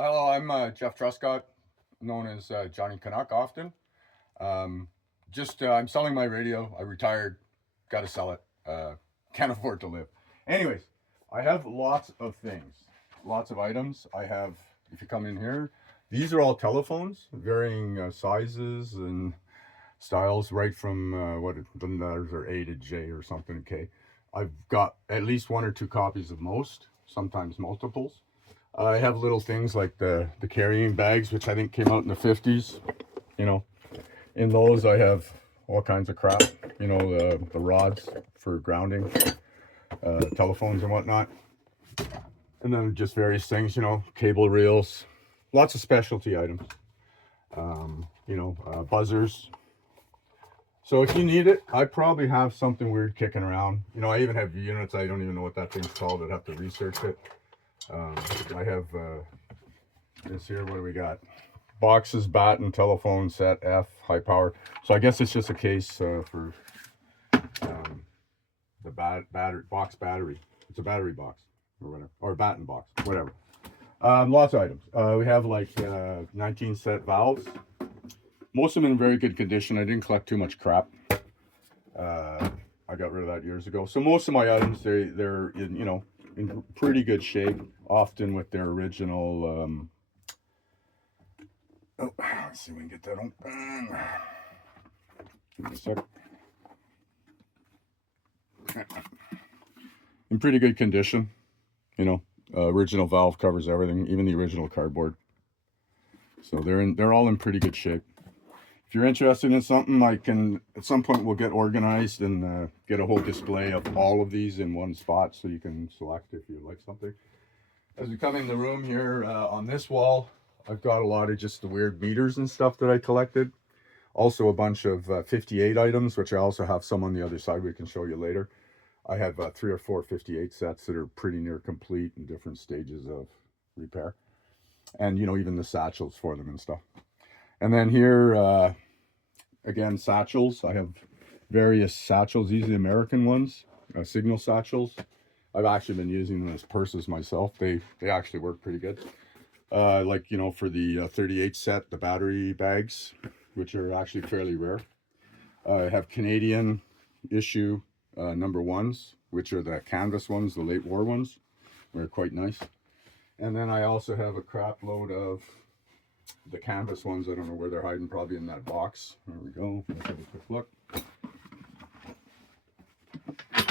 Hello, I'm Geoff Truscott, known as Johnny Canuck often. I'm selling my radio. I retired, got to sell it. Can't afford to live. Anyways, I have lots of things, lots of items. I have, if you come in here, these are all telephones, varying sizes and styles, right from what the letters are A to J or something, K. I've got at least one or two copies of most, sometimes multiples. I have little things like the carrying bags, which I think came out in the 50s. You know, in those I have all kinds of crap. You know, the rods for grounding, telephones and whatnot. And then just various things, you know, cable reels, lots of specialty items. Buzzers. So if you need it, I probably have something weird kicking around. You know, I even have units. I don't even know what that thing's called. I'd have to research it. I have this here. What do we got? Boxes, batten, telephone set, F, high power. So I guess it's just a case for the box battery. It's a battery box or whatever, or a batten box, whatever. Lots of items. We have like 19 set valves. Most of them in very good condition. I didn't collect too much crap. I got rid of that years ago. So most of my items, they're in pretty good shape, often with their original. Let's see if we can get that open. Give me a sec. In pretty good condition, you know. Original valve covers everything, even the original cardboard. So they're all in pretty good shape. If you're interested in something, I can at some point we'll get organized and get a whole display of all of these in one spot, so you can select if you like something. As we come in the room here, on this wall, I've got a lot of just the weird meters and stuff that I collected. Also a bunch of 58 items, which I also have some on the other side we can show you later. I have 3 or 4 58 sets that are pretty near complete in different stages of repair. And, you know, even the satchels for them and stuff. And then here, again, satchels. I have various satchels. These are the American ones, signal satchels. I've actually been using them as purses myself. They actually work pretty good. Like, you know, for the 38 set, the battery bags, which are actually fairly rare. I have Canadian issue number ones, which are the canvas ones, the late war ones. They're quite nice. And then I also have a crap load of the canvas ones. I don't know where they're hiding, probably in that box. There we go. Let's have a quick look.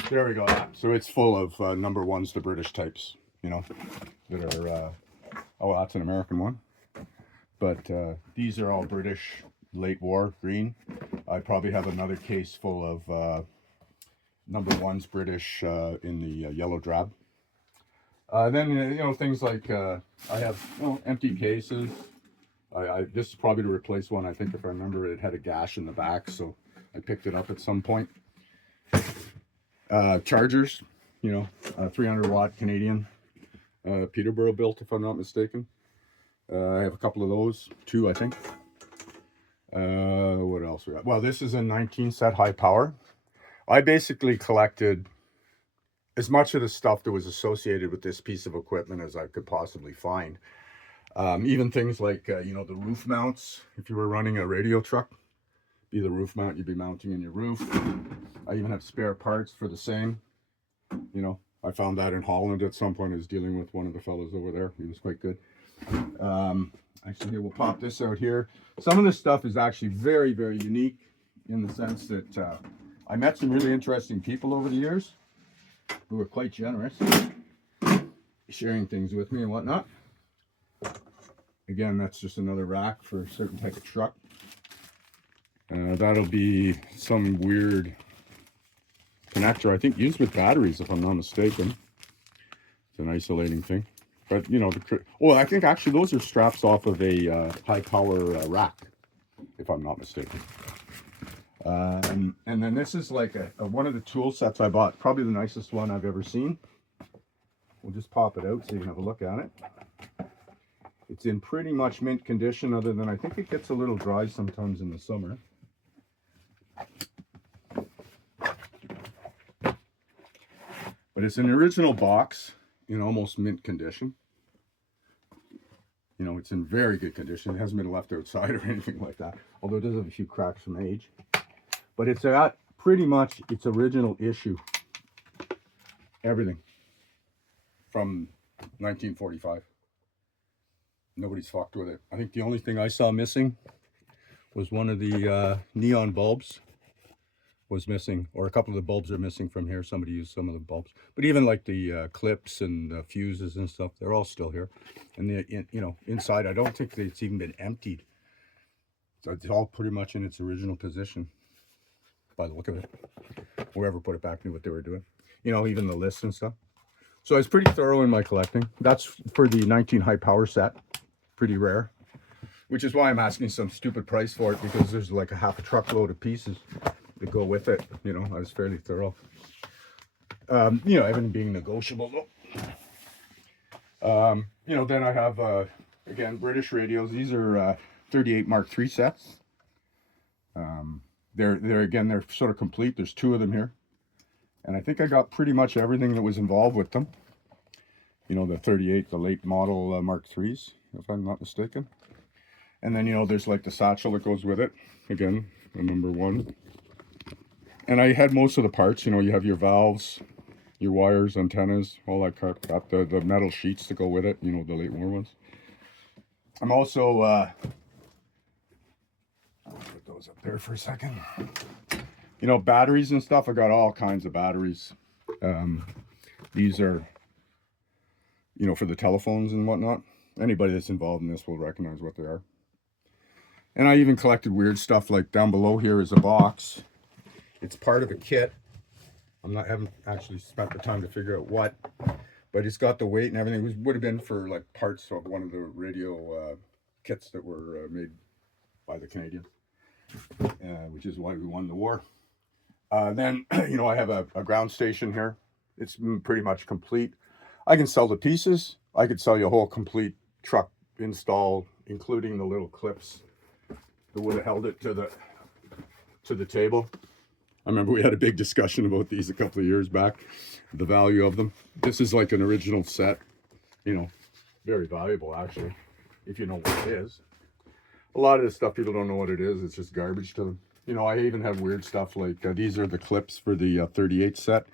There we go. So it's full of number ones, the British types, you know, that are, oh, that's an American one. But these are all British late war green. I probably have another case full of number ones British in the yellow drab. Then, you know, things like I have, you know, empty cases. This is probably to replace one. I think if I remember, it had a gash in the back, so I picked it up at some point. Chargers, you know, 300 watt Canadian, Peterborough built, if I'm not mistaken. I have a couple of those, 2 I think. What else we got? Well, this is a 19 set high power. I basically collected as much of the stuff that was associated with this piece of equipment as I could possibly find. Even things like, you know, the roof mounts. If you were running a radio truck, be the roof mount you'd be mounting in your roof. I even have spare parts for the same. You know, I found that in Holland at some point. I was dealing with one of the fellows over there. He was quite good. Actually, here, we'll pop this out here. Some of this stuff is actually very, very unique in the sense that I met some really interesting people over the years who were quite generous, sharing things with me and whatnot. Again, that's just another rack for a certain type of truck. That'll be some weird connector, I think used with batteries, if I'm not mistaken. It's an isolating thing. But, you know, I think actually those are straps off of a high power rack, if I'm not mistaken. And then this is like one of the tool sets I bought, probably the nicest one I've ever seen. We'll just pop it out so you can have a look at it. It's in pretty much mint condition, other than I think it gets a little dry sometimes in the summer. But it's an original box in almost mint condition. You know, it's in very good condition. It hasn't been left outside or anything like that. Although it does have a few cracks from age. But it's at pretty much its original issue. Everything. From 1945. Nobody's fucked with it. I think the only thing I saw missing was one of the neon bulbs was missing, or a couple of the bulbs are missing from here. Somebody used some of the bulbs, but even like the clips and fuses and stuff, they're all still here. And you know, inside, I don't think it's even been emptied. So it's all pretty much in its original position by the look of it. Whoever put it back knew what they were doing. You know, even the lists and stuff. So I was pretty thorough in my collecting. That's for the 19 high power set. Pretty rare. Which is why I'm asking some stupid price for it, because there's like a half a truckload of pieces that go with it. You know, I was fairly thorough. You know, everything being negotiable though. You know, then I have, again, British radios. These are 38 Mark III sets. They're sort of complete. There's 2 of them here. And I think I got pretty much everything that was involved with them. You know, the 38, the late model Mark IIIs, if I'm not mistaken. And then, you know, there's like the satchel that goes with it. Again, the number 1. And I had most of the parts. You know, you have your valves, your wires, antennas, all that crap. Got the metal sheets to go with it. You know, the late war ones. I'm also, I'll put those up there for a second. You know, batteries and stuff. I got all kinds of batteries. These are, you know, for the telephones and whatnot. Anybody that's involved in this will recognize what they are. And I even collected weird stuff, like down below here is a box. It's part of a kit. Haven't actually spent the time to figure out what, but it's got the weight and everything. It would have been for like parts of one of the radio kits that were made by the Canadians, which is why we won the war. Then, you know, I have a ground station here. It's pretty much complete. I can sell the pieces. I could sell you a whole complete truck install, including the little clips that would have held it to the table. I remember we had a big discussion about these a couple of years back, the value of them. This is like an original set, you know, very valuable actually, if you know what it is. A lot of this stuff, people don't know what it is. It's just garbage to them. You know, I even have weird stuff like these are the clips for the 38 set.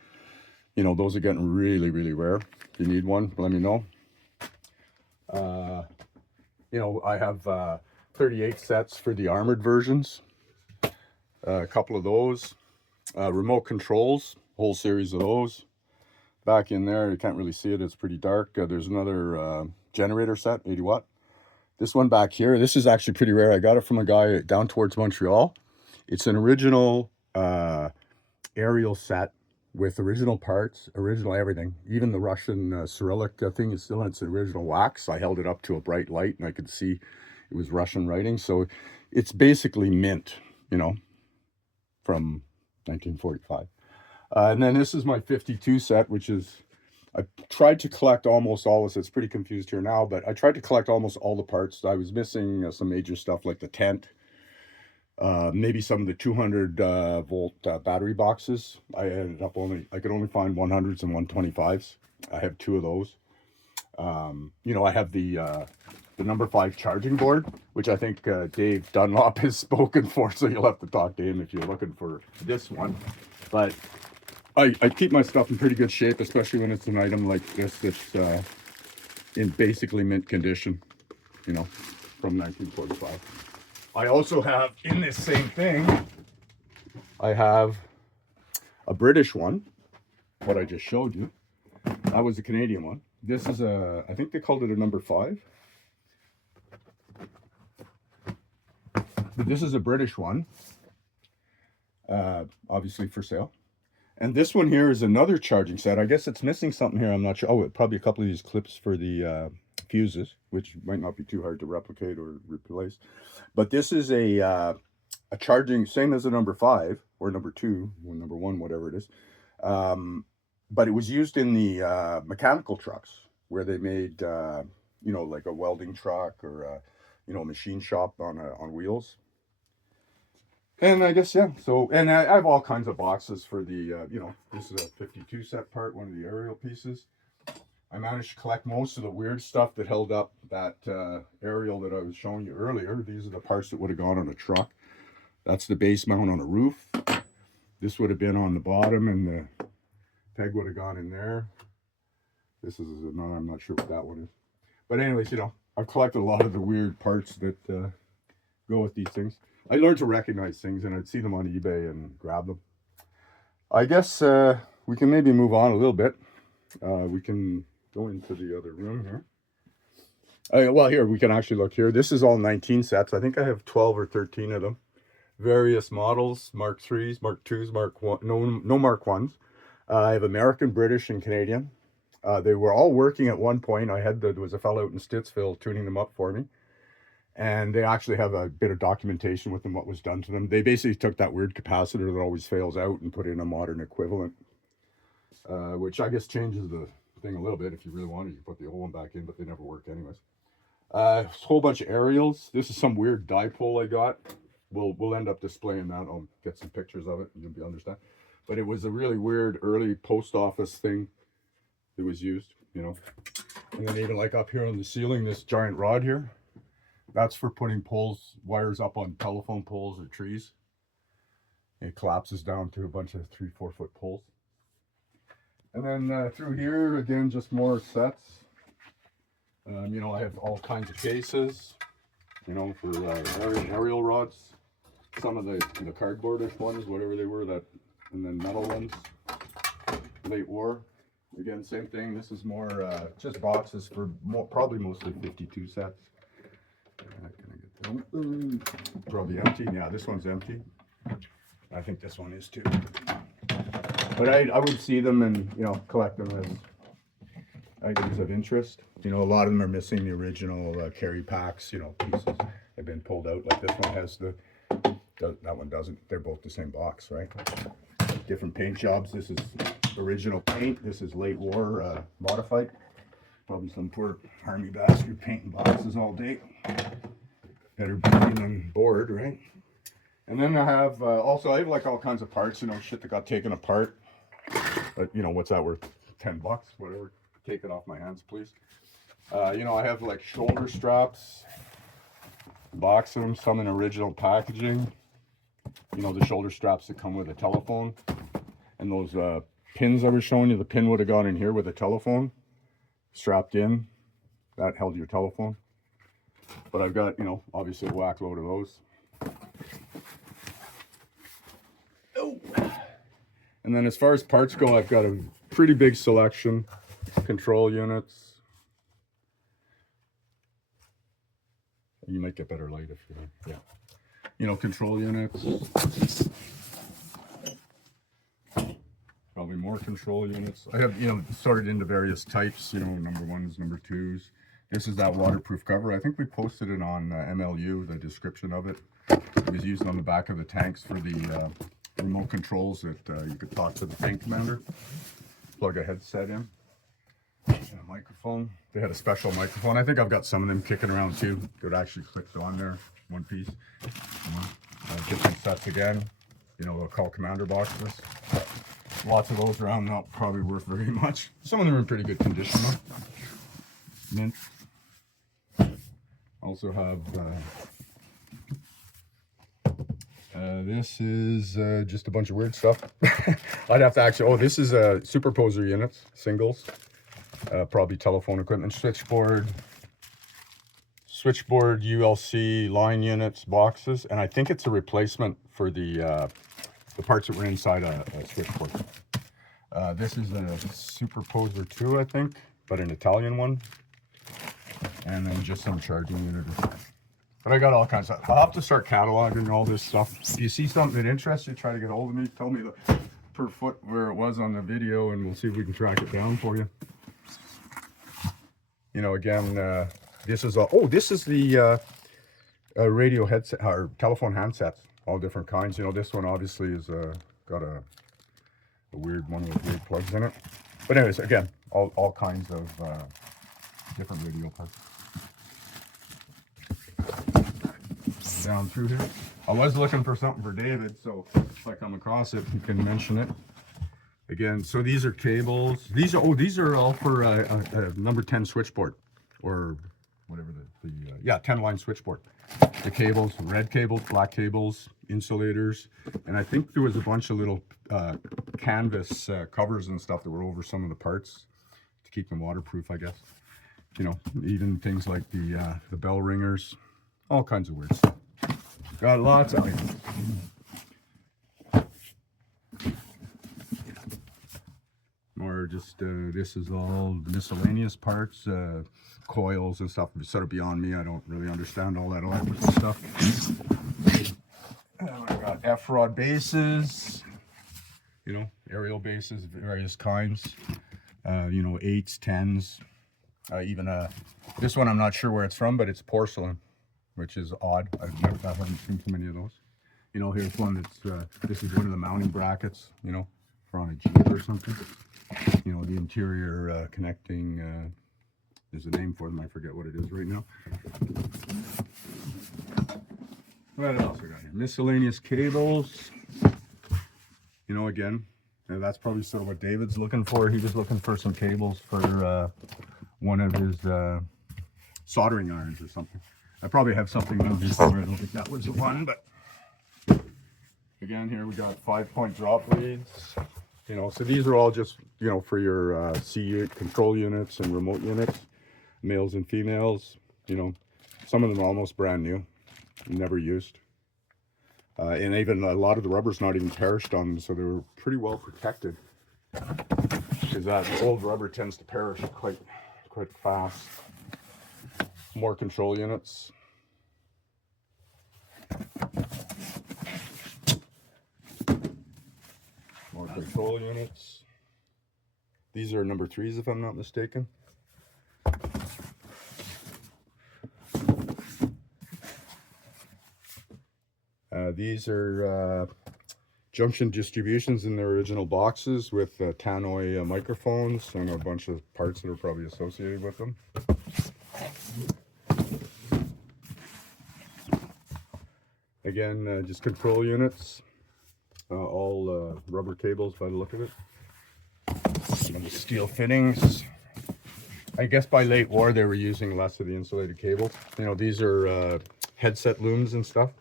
You know, those are getting really, really rare. If you need one, let me know. You know, I have 38 sets for the armored versions. A couple of those. Remote controls, whole series of those. Back in there, you can't really see it. It's pretty dark. There's another generator set, 80 watt. This one back here, this is actually pretty rare. I got it from a guy down towards Montreal. It's an original aerial set with original parts, original everything. Even the Russian Cyrillic thing is still in its original wax. I held it up to a bright light and I could see it was Russian writing. So it's basically mint, you know, from 1945. And then this is my 52 set, which is, I tried to collect almost all this. It's pretty confused here now, but I tried to collect almost all the parts. I was missing some major stuff like the tent, maybe some of the 200 volt battery boxes. I ended up I could only find 100s and 125s. I have 2 of those. You know, I have the number 5 charging board, which I think Dave Dunlop has spoken for, so you'll have to talk to him if you're looking for this one. But I keep my stuff in pretty good shape, especially when it's an item like this that's in basically mint condition, you know, from 1945. I also have, in this same thing, I have a British one, what I just showed you. That was a Canadian one. This is I think they called it a number 5. But this is a British one, obviously for sale. And this one here is another charging set. I guess it's missing something here. I'm not sure. Oh, probably a couple of these clips for the fuses, which might not be too hard to replicate or replace. But this is a charging, same as a number 5 or number 2 or number 1, whatever it is. But it was used in the mechanical trucks where they made, you know, like a welding truck or you know, a machine shop on wheels. And I guess, yeah, so, and I have all kinds of boxes for the, you know, this is a 52 set part, one of the aerial pieces. I managed to collect most of the weird stuff that held up that aerial that I was showing you earlier. These are the parts that would have gone on a truck. That's the base mount on a roof. This would have been on the bottom, and the peg would have gone in there. This is another, I'm not sure what that one is. But anyways, you know, I've collected a lot of the weird parts that go with these things. I learned to recognize things, and I'd see them on eBay and grab them. I guess we can maybe move on a little bit. We can go into the other room here. Well, here, we can actually look here. This is all 19 sets. I think I have 12 or 13 of them. Various models, Mark 3s, Mark 2s, Mark 1, no Mark 1s. I have American, British, and Canadian. They were all working at one point. There was a fellow out in Stittsville tuning them up for me. And they actually have a bit of documentation with them, what was done to them. They basically took that weird capacitor that always fails out and put in a modern equivalent, which I guess changes the thing a little bit. If you really wanted, you could put the old one back in, but they never work anyways. A whole bunch of aerials. This is some weird dipole I got. We'll end up displaying that. I'll get some pictures of it and you'll understand. But it was a really weird early post office thing that was used, you know. And then even like up here on the ceiling, this giant rod here, that's for putting wires up on telephone poles or trees. It collapses down to a bunch of 3-4 foot poles. And then through here, again, just more sets. You know, I have all kinds of cases, you know, for aerial rods. Some of the cardboardish ones, whatever they were, and then metal ones, late war. Again, same thing. This is more just boxes for probably mostly 52 sets. Can I get them? Probably empty. Yeah, this one's empty. I think this one is too. But I would see them and, you know, collect them as items of interest. You know, a lot of them are missing the original carry packs, you know, pieces have been pulled out. Like this one has that one doesn't. They're both the same box, right? Different paint jobs. This is original paint. This is late war modified. Probably some poor army bastard painting boxes all day. Better beating than bored, right? And then I have also I have like all kinds of parts, you know, shit that got taken apart. But you know, what's that worth? $10, whatever. Take it off my hands, please. You know, I have like shoulder straps, box of them, some in original packaging. You know, the shoulder straps that come with a telephone, and those pins I was showing you. The pin would have gone in here with a telephone strapped in. That held your telephone. But I've got, you know, obviously a whack load of those. Oh. And then as far as parts go, I've got a pretty big selection. Control units. You might get better light if you're, yeah. You know, control units. Probably more control units. I have, you know, sorted into various types, you know, number 1s, number 2s. This is that waterproof cover. I think we posted it on MLU, the description of it. It was used on the back of the tanks for the remote controls that you could talk to the tank commander. Plug a headset in. And a microphone. They had a special microphone. I think I've got some of them kicking around too. It actually clicked on there, one piece. Different sets again. You know, they'll call commander boxes. Lots of those around, not probably worth very much. Some of them are in pretty good condition though. Mint. Also have this is just a bunch of weird stuff. I'd have to actually, oh, this is superposer units, singles. Probably telephone equipment, switchboard, ULC line units, boxes, and I think it's a replacement for the parts that were inside a switchboard. This is a superposer 2, I think, but an Italian one, and then just some charging unit. But I got all kinds of. I'll have to start cataloging all this stuff. If you see something that interests you, try to get hold of me. Tell me the per foot where it was on the video, and we'll see if we can track it down for you. You know, again, this is the radio headset or telephone handsets, all different kinds. You know, this one obviously is got a weird one with weird plugs in it. But anyways, again, all kinds of different radio parts. Down through here. I was looking for something for David, so if I come across it, you can mention it. Again, so these are cables. These are all for a number 10 switchboard, or whatever yeah, 10-line switchboard. The cables, red cables, black cables, insulators, and I think there was a bunch of little canvas covers and stuff that were over some of the parts to keep them waterproof, I guess. You know, even things like the bell ringers, all kinds of weird stuff. Got lots of items. Or just this is all miscellaneous parts, coils and stuff. It's sort of beyond me. I don't really understand all that electrical stuff. I got F-rod bases, you know, aerial bases, various kinds. You know, 8s, 10s. Even this one I'm not sure where it's from, but it's porcelain, which is odd. I haven't seen too many of those. You know, here's one that's this is one of the mounting brackets, you know, for on a Jeep or something. You know, the interior connecting, there's a name for them, I forget what it is right now. What else we got here? Miscellaneous cables. You know, again, that's probably sort of what David's looking for. He was looking for some cables for one of his soldering irons or something. I probably have something else before. I don't think that was the one, but again, here we got 5-point drop leads. You know, so these are all just, you know, for your C control units and remote units, males and females. You know, some of them are almost brand new, never used. And even a lot of the rubber's not even perished on them, so they were pretty well protected. Because that old rubber tends to perish quite fast. More control units. More control units. These are number 3s, if I'm not mistaken. These are junction distributions in their original boxes with tannoy microphones and a bunch of parts that are probably associated with them. Again, just control units, all rubber cables by the look of it. Some steel fittings. I guess by late war they were using less of the insulated cables. You know, these are headset looms and stuff.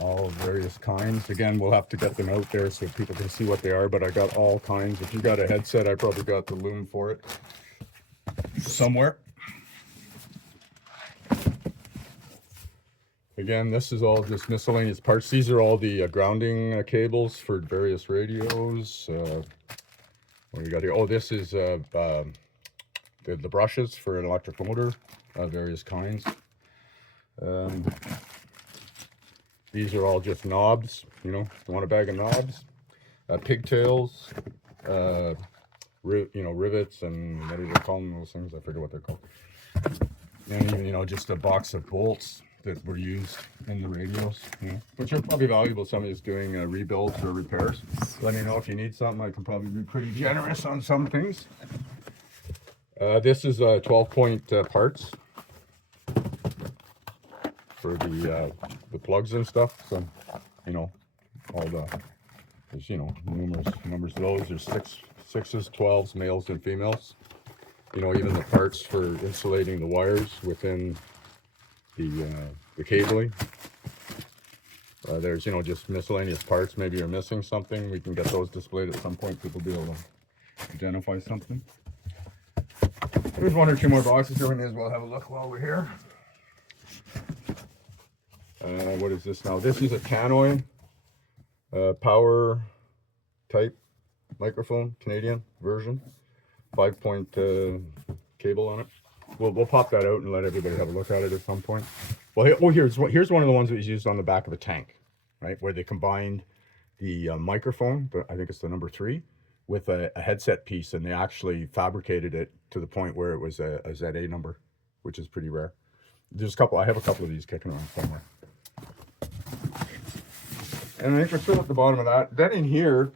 All various kinds. Again, we'll have to get them out there so people can see what they are, but I got all kinds. If you got a headset, I probably got the loom for it somewhere. Again, this is all just miscellaneous parts. These are all the grounding cables for various radios. What do we got here? Oh, this is the brushes for an electric motor, various kinds. These are all just knobs, you know, you want a bag of knobs, pigtails, rivets, and what do they call them, those things? I forget what they're called. And even, you know, just a box of bolts that were used in the radios, you know, which are probably valuable. Somebody's doing rebuilds or repairs. Let me know if you need something. I can probably be pretty generous on some things. This is 12-point parts for the plugs and stuff. So, you know, all there's, you know, numerous numbers of those. There's 6s, 12s, males and females. You know, even the parts for insulating the wires within the cabling. There's, you know, just miscellaneous parts. Maybe you're missing something. We can get those displayed at some point. People will be able to identify something. There's 1 or 2 more boxes here. We may as well have a look while we're here. What is this now? This is a tannoy power type microphone, Canadian version. 5-point cable on it. We'll pop that out and let everybody have a look at it at some point. Well, here's one of the ones that was used on the back of a tank, right? Where they combined the microphone, I think it's the number 3, with a headset piece, and they actually fabricated it to the point where it was a ZA number, which is pretty rare. There's a couple. I have a couple of these kicking around somewhere. And I think we're still at the bottom of that. Then in here,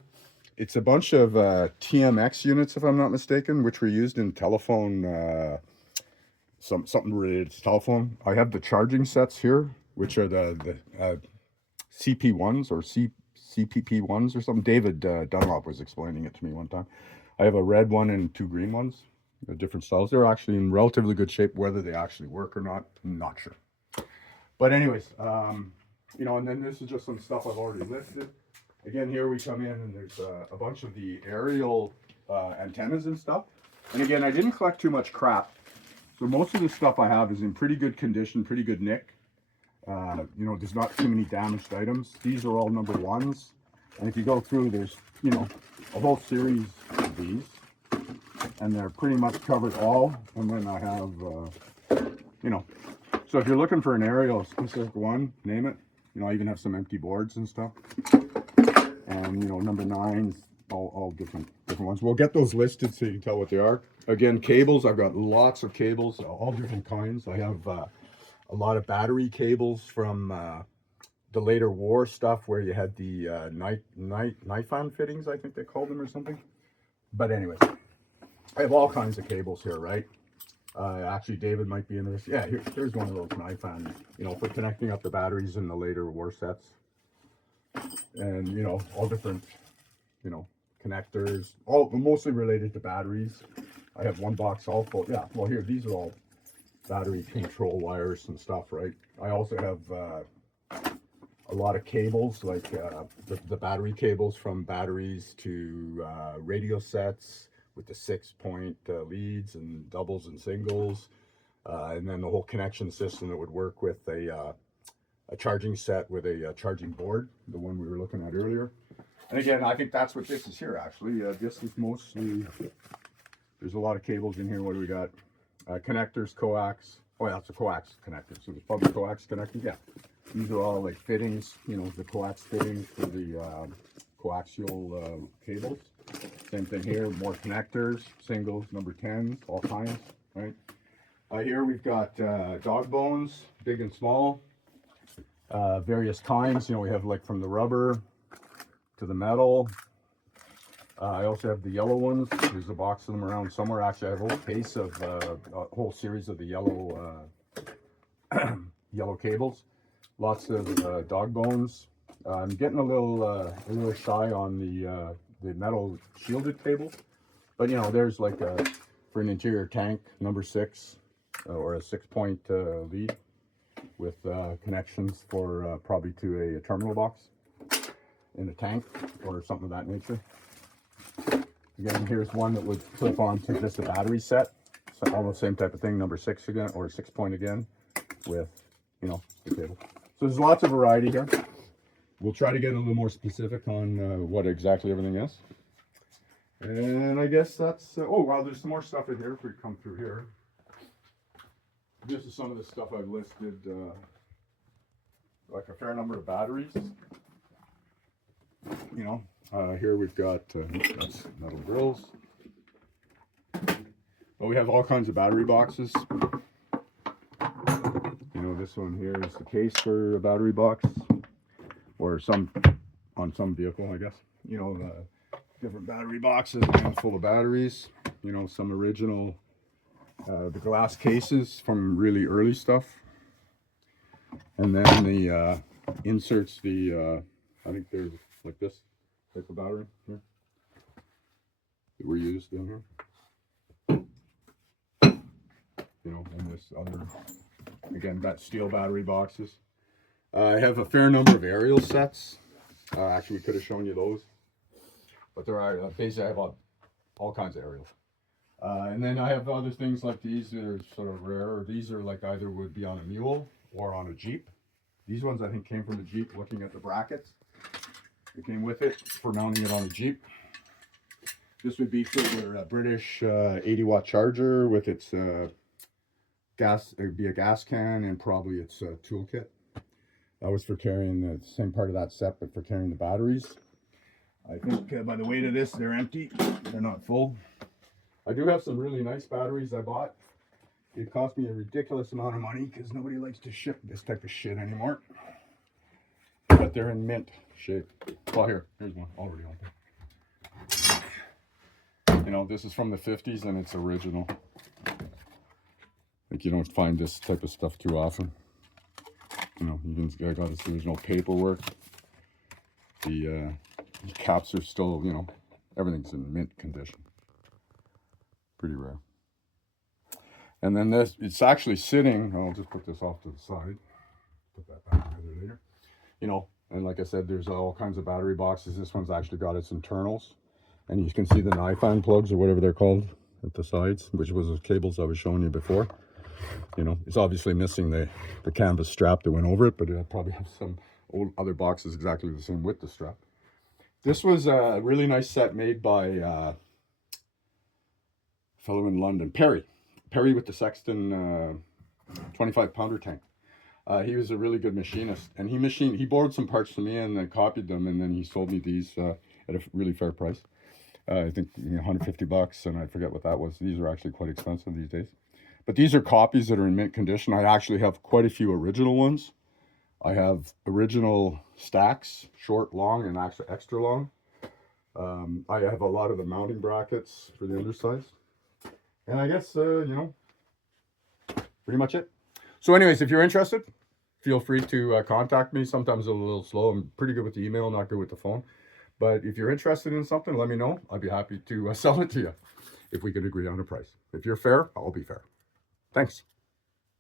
it's a bunch of TMX units, if I'm not mistaken, which were used in telephone, something related to telephone. I have the charging sets here, which are the CP1s or CPP ones or something. David Dunlop was explaining it to me one time. I have a red one and 2 green ones, different styles. They're actually in relatively good shape. Whether they actually work or not, I'm not sure. But anyways, you know, and then this is just some stuff I've already listed. Again, here we come in and there's a bunch of the aerial antennas and stuff. And again, I didn't collect too much crap. So most of the stuff I have is in pretty good condition, pretty good nick. You know, there's not too many damaged items. These are all number 1s. And if you go through, there's, you know, a whole series of these. And they're pretty much covered all. And then I have, you know, so if you're looking for an aerial specific one, name it. You know, I even have some empty boards and stuff. And, you know, number 9s, all different ones. We'll get those listed so you can tell what they are. Again, cables, I've got lots of cables, all different kinds. I have a lot of battery cables from the later war stuff where you had the knife on fittings, I think they called them or something. But anyways, I have all kinds of cables here, right? Actually, David might be interested. Yeah, here's one of those knife on, you know, for connecting up the batteries in the later war sets. And, you know, all different, you know, connectors, all mostly related to batteries. I have one box all full. Yeah, well, here, these are all battery control wires and stuff, right? I also have a lot of cables, like the battery cables from batteries to radio sets with the 6-point leads and doubles and singles, and then the whole connection system that would work with a charging set with a charging board, the one we were looking at earlier. And again, I think that's what this is here, actually. This is mostly, there's a lot of cables in here. What do we got? Connectors, coax. Oh, yeah, that's a coax connector. So there's probably coax connectors. Yeah. These are all like fittings, you know, the coax fittings for the coaxial cables. Same thing here, more connectors, singles, number 10s, all kinds, right? Here we've got dog bones, big and small, various kinds. You know, we have like from the rubber to the metal. I also have the yellow ones. There's a box of them around somewhere. Actually, I have a whole case of a whole series of the yellow yellow cables. Lots of dog bones. I'm getting a little shy on the metal shielded cables, but you know, there's like for an interior tank, number 6 or a 6-point lead with connections for probably to a terminal box in a tank or something of that nature. Again, here's one that would clip onto just a battery set. So almost same type of thing, number 6 again, or 6-point again, with, you know, the cable. So there's lots of variety here. We'll try to get a little more specific on what exactly everything is. And I guess that's, oh, well, there's some more stuff in here if we come through here. This is some of the stuff I've listed, like a fair number of batteries. You know, here we've got that's metal grills. But we have all kinds of battery boxes. You know, this one here is the case for a battery box, or some on some vehicle, I guess. You know, different battery boxes, full of batteries. You know, some original, the glass cases from really early stuff, and then the inserts. The I think there's like this type of battery here that were used in here. You know, and this other, again, got steel battery boxes. I have a fair number of aerial sets. Actually, we could have shown you those, but there are basically I have all kinds of aerials. And then I have other things like these that are sort of rare. These are like either would be on a mule or on a Jeep. These ones I think came from the Jeep. Looking at the brackets, it came with it for mounting it on a Jeep. This would be for your British 80-watt charger with its gas. It would be a gas can and probably its toolkit. That was for carrying the same part of that set, but for carrying the batteries. I think by the weight of this, they're empty. They're not full. I do have some really nice batteries I bought. It cost me a ridiculous amount of money because nobody likes to ship this type of shit anymore. But they're in mint shape. Well, here's one already on there. You know, this is from the 50s and it's original. I think you don't find this type of stuff too often. You know, I got this original paperwork. The caps are still, you know, everything's in mint condition. Pretty rare. And then this, it's actually sitting, I'll just put this off to the side. Put that back together later. You know, and like I said, there's all kinds of battery boxes. This one's actually got its internals. And you can see the knife-on plugs or whatever they're called at the sides, which was the cables I was showing you before. You know, it's obviously missing the canvas strap that went over it, but it probably have some old other boxes exactly the same with the strap. This was a really nice set made by a fellow in London, Perry with the Sexton 25-pounder tank. He was a really good machinist, and he borrowed some parts from me and then copied them, and then he sold me these at a really fair price. I think, you know, $150, and I forget what that was. These are actually quite expensive these days. But these are copies that are in mint condition. I actually have quite a few original ones. I have original stacks, short, long, and actually extra long. I have a lot of the mounting brackets for the undersides. And I guess, you know, pretty much it. So anyways, if you're interested, feel free to contact me. Sometimes I'm a little slow. I'm pretty good with the email, not good with the phone. But if you're interested in something, let me know. I'd be happy to sell it to you if we could agree on a price. If you're fair, I'll be fair. Thanks.